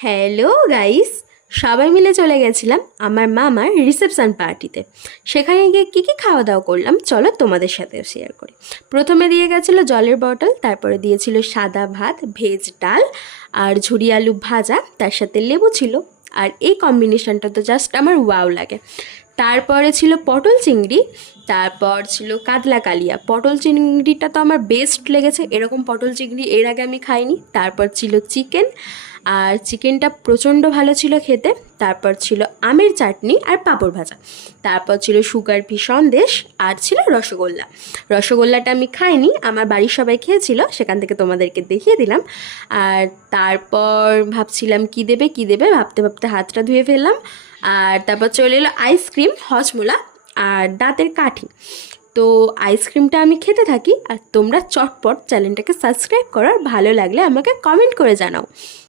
Hello guys, সবাই মিলে চলে গেছিলাম আমার মামার রিসেপশন পার্টিতে। সেখানে গিয়ে কী কী খাওয়া দাওয়া করলাম চলো তোমাদের সাথেও শেয়ার করি। প্রথমে দিয়ে গেছিলো জলের বটল, তারপরে দিয়েছিল সাদা ভাত, ভেজ ডাল আর ঝুরি আলু ভাজা, তার সাথে লেবু ছিল। আর এই কম্বিনেশনটা তো জাস্ট আমার ওয়াও লাগে। তারপরে ছিল পটল চিংড়ি, তারপর ছিল কাতলা কালিয়া। পটল চিংড়িটা তো আমার বেস্ট লেগেছে, এরকম পটল চিংড়ি এর আগে আমি খাইনি। তারপর ছিল চিকেন, আর চিকেনটা প্রচণ্ড ভালো ছিল খেতে। তারপর ছিল আমের চাটনি আর পাঁপড় ভাজা। তারপর ছিল সুগার ফ্রি সন্দেশ, আর ছিল রসগোল্লা। রসগোল্লাটা আমি খাইনি, আমার বাড়ির সবাই খেয়েছিল, সেখান থেকে তোমাদেরকে দেখিয়ে দিলাম। আর তারপর ভাবছিলাম কী দেবে কী দেবে, ভাবতে ভাবতে হাতটা ধুয়ে ফেললাম। আর তারপর চলে এলো আইসক্রিম, হজমোলা আর দাঁতের কাঠি। তো আইসক্রিমটা আমি খেতে থাকি, আর তোমরা চটপট চ্যানেলটাকে সাবস্ক্রাইব করো, আর ভালো লাগলে আমাকে কমেন্ট করে জানাও।